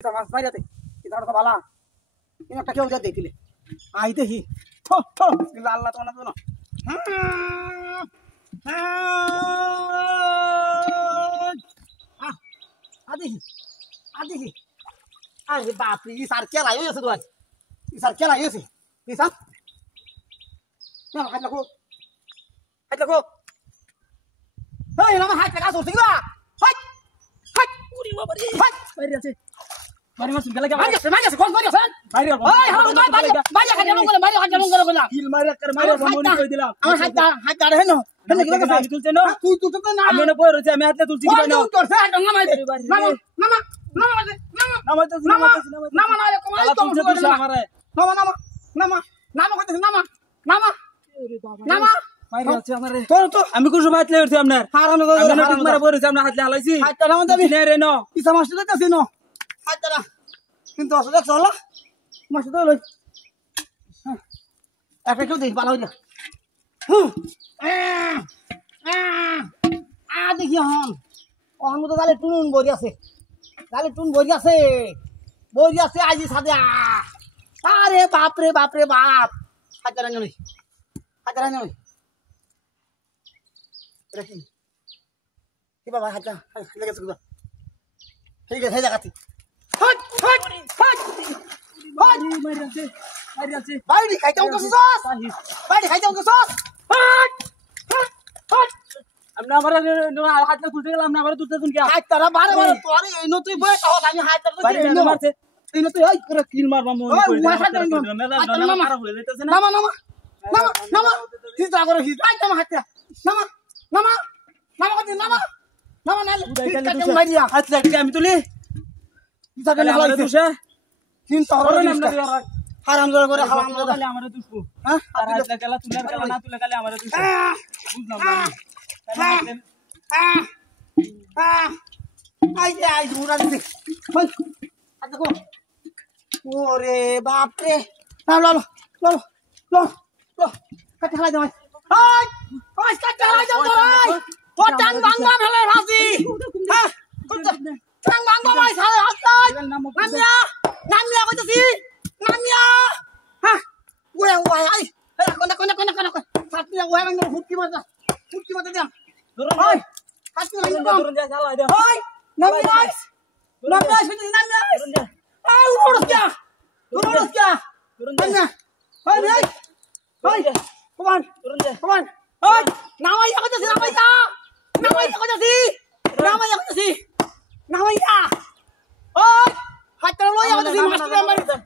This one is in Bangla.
মাছ বাইরেতে এটা তো ভালো কিন্তু একটা কেউ যা দেখলে আই দেখি থো থো কিন্তু আল্লাহ তো না তো না দেখি আরে বাপ রে স্যার কেলাই হয়েছে তো আজ স্যার কেলাই হয়েছে স্যার না হাত লাগো এই না হাত লাগা চলছে না হাত হাত পুরি বাবা রে হাত বাইরে আছে বাড়ি মাছ গেলে মারি আছে কোন বাড়ি আছে বাইরে ওই হাত বাড়ি খাজা লং করে বাড়ি খাজা লং করে কইলা কিল মারি করে মারি মনি কই দিলাম আমার হাত আরে হেন হেন কি লাগে আমি তুলছে না তুই তো না আমি না পড়ে রইছি আমি হাতে তুলছি কি না তুই তোর হাত না মারি মামা আমি কোন সময় হাতলে উঠছি আপনার হাতলে হালাইছি কিন্তু একটা কেউ দেখি ভালো হইয়া দেখি হন অহন মতো গালে টুন বই আছে আজি সাদে আরে বাপ রে বাপ হাজার নই কি বাবা হাজার লেগেছে ঠিক আছে জায়গাতে বাইরে খাইতে অঙ্ক সস আপনি আমার হাত তুলতে গেলাম না আমার তুলতে শুন কি হাত তারা বারে তোর এই নতুই বয়স হস আমি হাত তারা তো মারছে এই নতুই ওই করে কিল মারবা মন কই নামা ঠিক আছে করে হিট আইতা হাতটা নামা নালে মারিয়া হাত লাগি আমি তুলি ইতা গেলে হালাই তুসে তিন তহরে নাম হারাম জোর করে হারাম জোর গেলে আমারে তুসবো হ্যাঁ আর হাত লাগলা তুলে গেল না তুলে গেলে আমারে তুসে বুঝলাম আই ঘুরা দিতে ওরে বাপরে লো কাটে হালাই দাও কাটে হালাই দাও তো টাং বাংলা ফেলে ভাসি হ্যাঁ টাং বাংলা ভাই সাড়ে হাতটাই নামিয়া কইতাছি নামিয়া হ্যাঁ ওই আই কোন সাতনি ওই বাংলা ফুটকি মারতা দিয়াম ওই কাটতে লাগি ধরুন যা চালাই দে ওই নামিয়া শুনি নামিয়া আই উড়ছ কি নামিয়া ওই ভাই কমান ওই নামাইয়া কইতাছি নামাইয়া ওই হাতটা লইয়া কইতাছি মাস্টার মারিছে